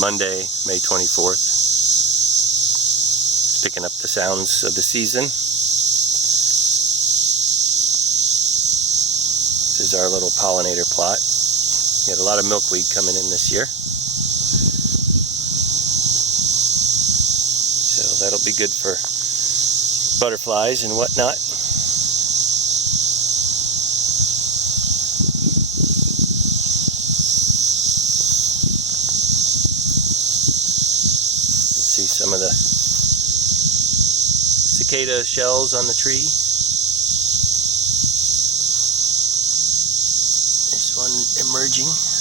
Monday, May 24th. Picking up the sounds of the season. This is our little pollinator plot. We had a lot of milkweed coming in this year. So that'll be good for butterflies and whatnot. See some of the cicada shells on the tree. There's one emerging.